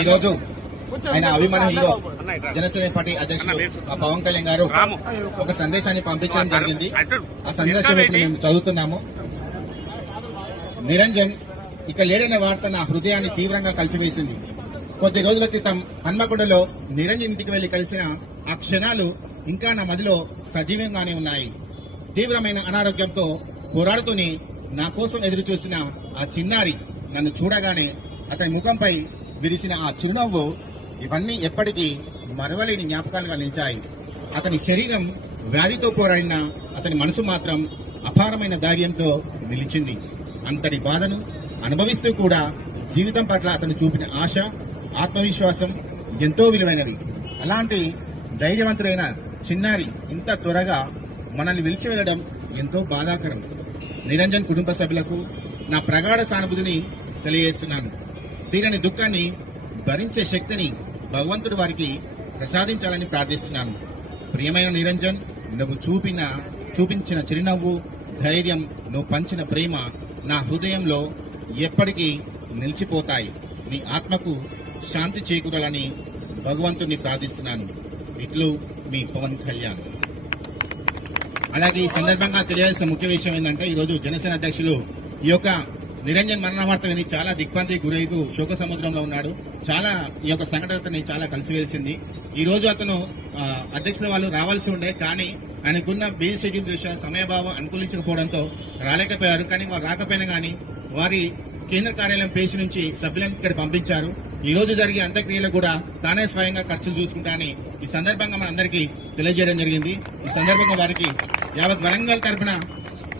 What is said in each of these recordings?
ఈరోజు ఆయన అభిమాన హీరో జనసేన పార్టీ అధ్యక్షుడు పవన్ కళ్యాణ్ గారు ఒక సందేశాన్ని పంపించడం జరిగింది. ఆ సందేశం మేము చదువుతున్నాము. నిరంజన్ ఇక లేడనే వార్త నా హృదయాన్ని తీవ్రంగా కలిసివేసింది. కొద్ది రోజుల క్రితం హన్మకొండలో నిరంజన్ ఇంటికి వెళ్లి కలిసిన ఆ క్షణాలు ఇంకా నా మదిలో సజీవంగానే ఉన్నాయి. తీవ్రమైన అనారోగ్యంతో పోరాడుతూనే నా కోసం ఎదురు చూసిన ఆ చిన్నారి నన్ను చూడగానే అతని ముఖంపై విరిసిన ఆ చిరునవ్వు ఇవన్నీ ఎప్పటికీ మరవలేని జ్ఞాపకాలుగా నిలిచాయి. అతని శరీరం వ్యాధితో పోరాడిన అతని మనసు మాత్రం అపారమైన ధైర్యంతో నిలిచింది. అంతటి బాధను అనుభవిస్తూ కూడా జీవితం పట్ల అతను చూపిన ఆశ, ఆత్మవిశ్వాసం ఎంతో విలువైనవి. అలాంటి ధైర్యవంతుడైన చిన్నారి ఇంత త్వరగా మనల్ని విలిచి వెళ్లడం ఎంతో బాధాకరం. నిరంజన్ కుటుంబ సభ్యులకు నా ప్రగాఢ సానుభూతిని తెలియజేస్తున్నాను. తీరని దుఃఖాన్ని భరించే శక్తిని భగవంతుడు వారికి ప్రసాదించాలని ప్రార్థిస్తున్నాను. ప్రియమైన నిరంజన్, నువ్వు చూపించిన చిరునవ్వు, ధైర్యం, నువ్వు పంచిన ప్రేమ నా హృదయంలో ఎప్పటికీ నిలిచిపోతాయి. నీ ఆత్మకు శాంతి చేకూరాలని భగవంతుడిని ప్రార్థిస్తున్నాను. ఇట్లు మీ పవన్ కళ్యాణ్. అలాగే ఈ సందర్భంగా తెలియాల్సిన ముఖ్య విషయం ఏంటంటే, ఈరోజు జనసేన అధ్యక్షులు ఈ యొక్క నిరంజన్ మరణ వార్త విని చాలా దిగ్భ్రాంతికి గురైతూ శోక సముద్రంలో ఉన్నాడు. చాలా ఈ యొక్క సంఘటనని చాలా కలిసివేసింది. ఈ రోజు అతను అధ్యక్షుల వాళ్ళు రావాల్సి ఉండే, కానీ ఆయనకున్న బిజీ షెడ్యూల్ దృష్ట్యా సమయభావం అనుకూలించకపోవడంతో రాలేకపోయారు. కానీ వారు రాకపోయినా కానీ వారి కేంద్ర కార్యాలయం పేషి నుంచి సభ్యులను ఇక్కడ పంపించారు. ఈ రోజు జరిగే అంత్యక్రియలు కూడా తానే స్వయంగా ఖర్చులు చూసుకుంటానని ఈ సందర్భంగా మనందరికీ తెలియజేయడం జరిగింది. ఈ సందర్భంగా వారికి యావత్ వరంగల్ తరఫున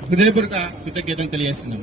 హృదయపూర్వక కృతజ్ఞతలు తెలియజేస్తున్నాం.